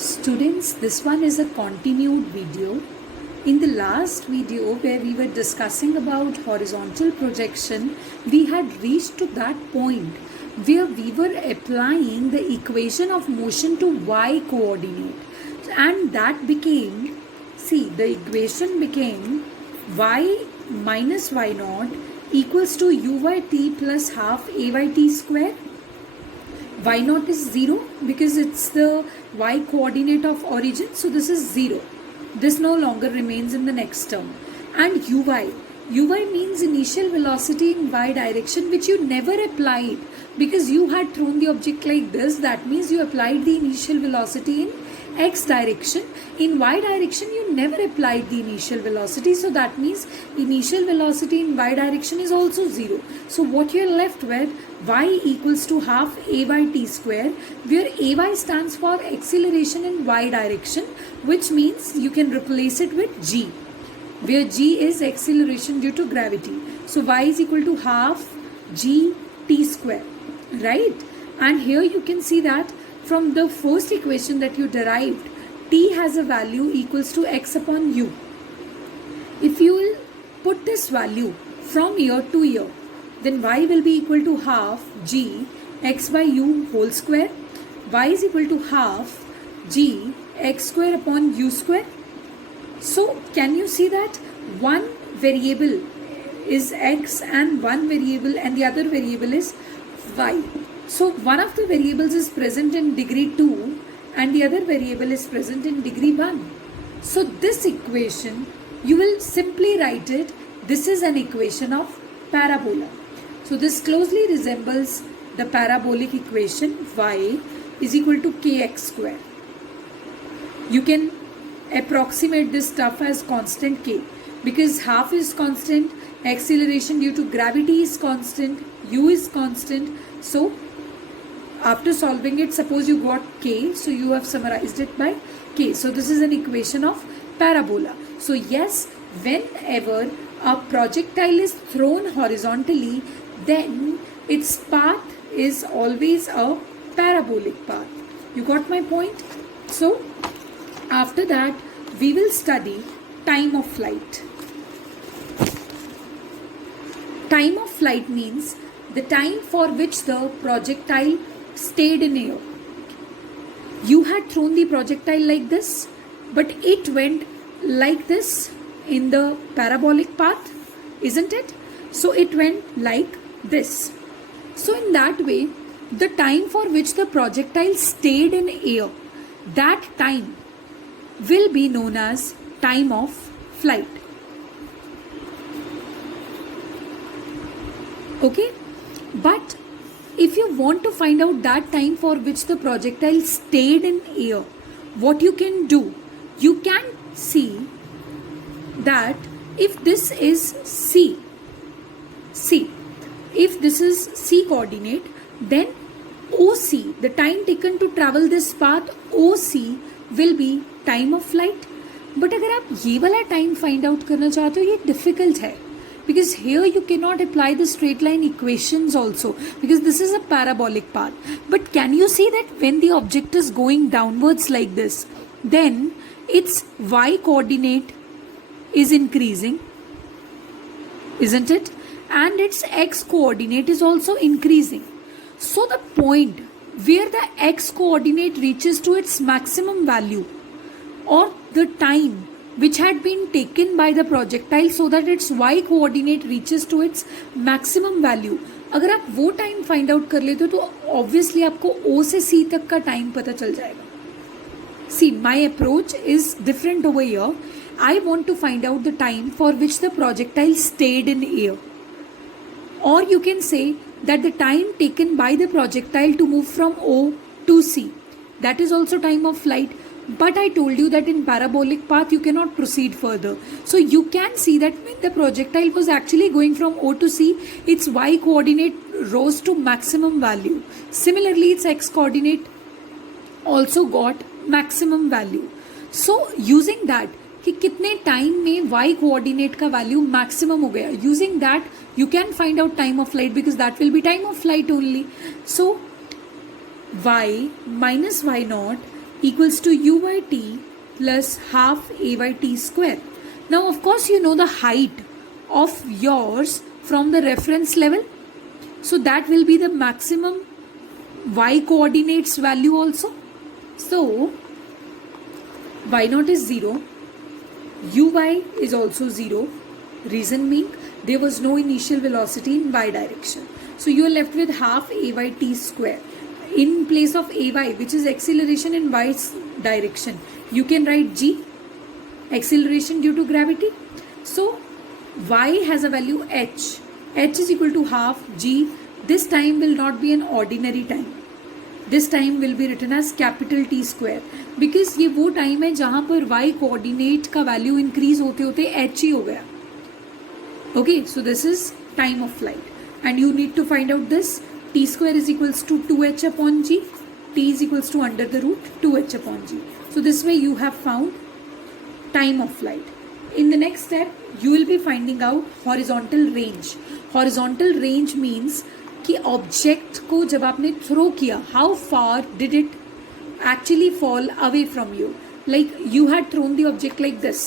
Students, this one is a continued video. In the last video where we were discussing about horizontal projection, we had reached to that point where we were applying the equation of motion to y coordinate, and that became, the equation became y minus y naught equals to uyt plus half ayt square. Y naught is 0 because it's the y coordinate of origin, so this is 0. This no longer remains in the next term. And uy means initial velocity in y direction, which you never applied because you had thrown the object like this. That means you applied the initial velocity in x direction. In y direction you never applied the initial velocity, so that means initial velocity in y direction is also 0. So what you are left with, y equals to half a by t square, where ay stands for acceleration in y direction, which means you can replace it with g, where g is acceleration due to gravity. So y is equal to half g t square, right? And here you can see that from the first equation that you derived, t has a value equals to x upon u. If you will put this value from year to year, then y will be equal to half g x by u whole square. Y is equal to half g x square upon u square. So can you see that one variable is x and one variable and the other variable is y. So one of the variables is present in degree 2 and the other variable is present in degree 1. So this equation, you will simply write it, this is an equation of parabola. So this closely resembles the parabolic equation y is equal to kx square. You can approximate this stuff as constant k because half is constant, acceleration due to gravity is constant, u is constant. So after solving it, suppose you got k, so you have summarized it by k. So this is an equation of parabola. So yes, whenever a projectile is thrown horizontally, then its path is always a parabolic path. You got my point? So after that, we will study time of flight. Time of flight means the time for which the projectile stayed in air. You had thrown the projectile like this, but it went like this in the parabolic path, isn't it? So it went like this. So in that way, the time for which the projectile stayed in air, that time will be known as time of flight. Okay? But if you want to find out that time for which the projectile stayed in air, what you can do, you can see that if this is C, if this is C coordinate, then OC, the time taken to travel this path, OC will be time of flight. But अगर आप ये वाला time find out करना चाहते हो, ये difficult है. Because here you cannot apply the straight line equations also because this is a parabolic path. But can you see that when the object is going downwards like this, then its y coordinate is increasing, isn't it? And its x coordinate is also increasing. So the point where the x coordinate reaches to its maximum value, or the time which had been taken by the projectile so that its y coordinate reaches to its maximum value, अगर आप वो time find out कर लेते हो तो obviously आपको O से C तक का time पता चल जाएगा. See, my approach is different over here. I want to find out the time for which the projectile stayed in air. Or you can say that the time taken by the projectile to move from O to C, that is also time of flight. But I told you that in parabolic path you cannot proceed further. So you can see that when the projectile was actually going from O to C, its y coordinate rose to maximum value. Similarly, its x coordinate also got maximum value. So using that, कि कितने time में y coordinate का value maximum हो गया, using that you can find out time of flight because that will be time of flight only. So y minus y naught equals to u by t plus half a by t square. Now of course you know the height of yours from the reference level, so that will be the maximum y coordinates value also. So y naught is 0, uy is also 0, reason being there was no initial velocity in y direction. So you are left with half a by t square. In place of ay, which is acceleration in y direction, you can write g, acceleration due to gravity. So y has a value h is equal to half g. This time will not be an ordinary time, this time will be written as capital T square, because ये वो time है जहाँ पर y coordinate का value increase होते होते h ही हो गया. Okay, so this is time of flight and you need to find out this. T square is equals to 2h upon g, t is equals to under the root 2h upon g. So this way you have found time of flight. In the next step you will be finding out horizontal range. Horizontal range means कि object को जब आपने throw किया, how far did it actually fall away from you. Like you had thrown the object like this,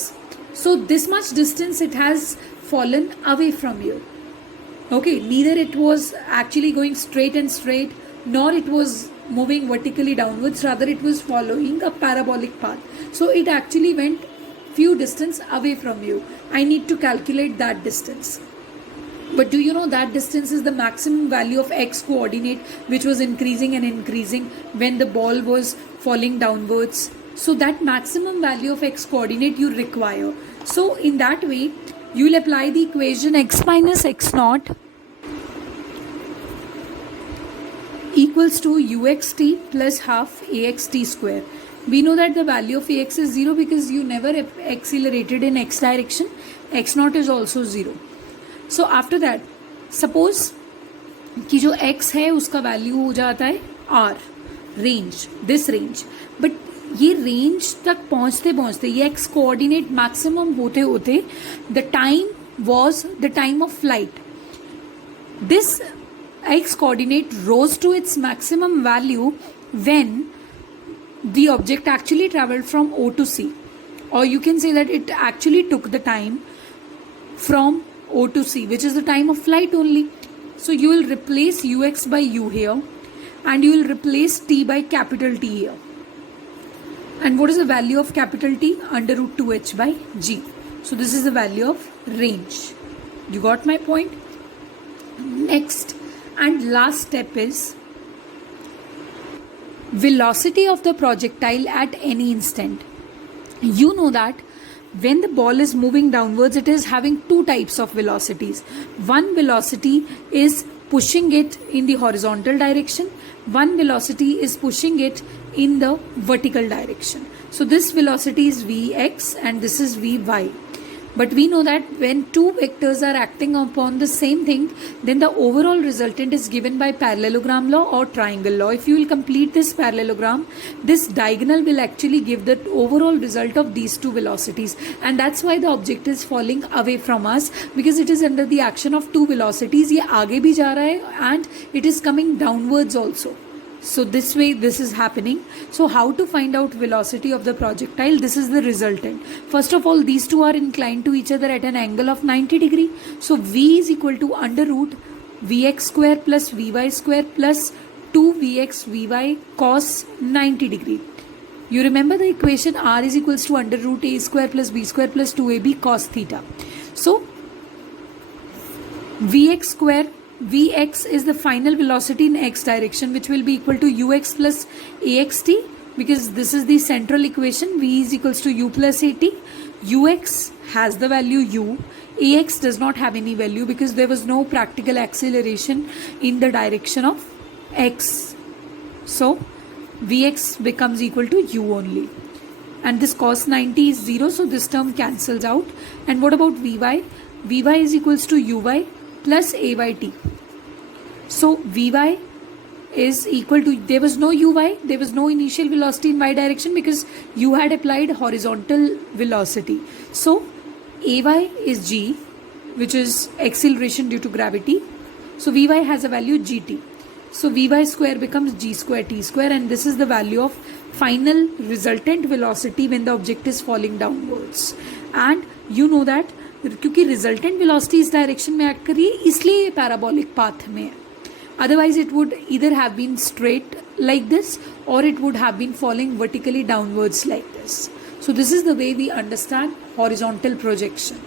so this much distance it has fallen away from you. Okay, neither it was actually going straight and straight, nor it was moving vertically downwards, rather it was following a parabolic path. So it actually went few distance away from you. I need to calculate that distance. But do you know that distance is the maximum value of x coordinate, which was increasing and increasing when the ball was falling downwards. So that maximum value of x coordinate you require. So in that way you will apply the equation x minus x naught equals to uxt plus half axt square. We know that the value of ax is 0 because you never accelerated in x direction. X naught is also 0. So after that, suppose कि जो x है उसका value हो जाता है r, range, this range. But ये range तक पहुंचते पहुंचते ये एक्स कोऑर्डिनेट मैक्सिमम होते होते the time was the time of flight. This x coordinate rose to its maximum value when the object actually travelled from O to C, or you can say that it actually took the time from O to C, which is the time of flight only. So you will replace ux by u here and you will replace t by capital T here. And what is the value of capital T? Under root 2h by g. So this is the value of range. You got my point? Next and last step is velocity of the projectile at any instant. You know that when the ball is moving downwards, it is having two types of velocities. One velocity is pushing it in the horizontal direction. One velocity is pushing it in the vertical direction. So this velocity is Vx and this is Vy. But we know that when two vectors are acting upon the same thing, then the overall resultant is given by parallelogram law or triangle law. If you will complete this parallelogram, this diagonal will actually give the overall result of these two velocities. And that's why the object is falling away from us, because it is under the action of two velocities. ये आगे भी जा रहा है and it is coming downwards also. So this way this is happening. So how to find out velocity of the projectile? This is the resultant. First of all, these two are inclined to each other at an angle of 90 degree. So V is equal to under root Vx square plus Vy square plus 2Vx Vy cos 90 degree. You remember the equation R is equals to under root A square plus B square plus 2AB cos theta. So Vx square, Vx is the final velocity in x direction, which will be equal to ux plus axt, because this is the central equation. V is equals to u plus at. Ux has the value u. Ax does not have any value because there was no practical acceleration in the direction of x. So Vx becomes equal to u only. And this cos 90 is 0, so this term cancels out. And what about Vy? Vy is equals to uy plus a by t. So Vy is equal to, there was no uy, there was no initial velocity in y direction because you had applied horizontal velocity. So ay is g, which is acceleration due to gravity. So Vy has a value gt. So Vy square becomes g square t square, and this is the value of final resultant velocity when the object is falling downwards. And you know that क्योंकि resultant velocity इस direction में act कर रही है इसलिए ये parabolic path में है. Otherwise it would either have been straight like this or it would have been falling vertically downwards like this. So this is the way we understand horizontal projection.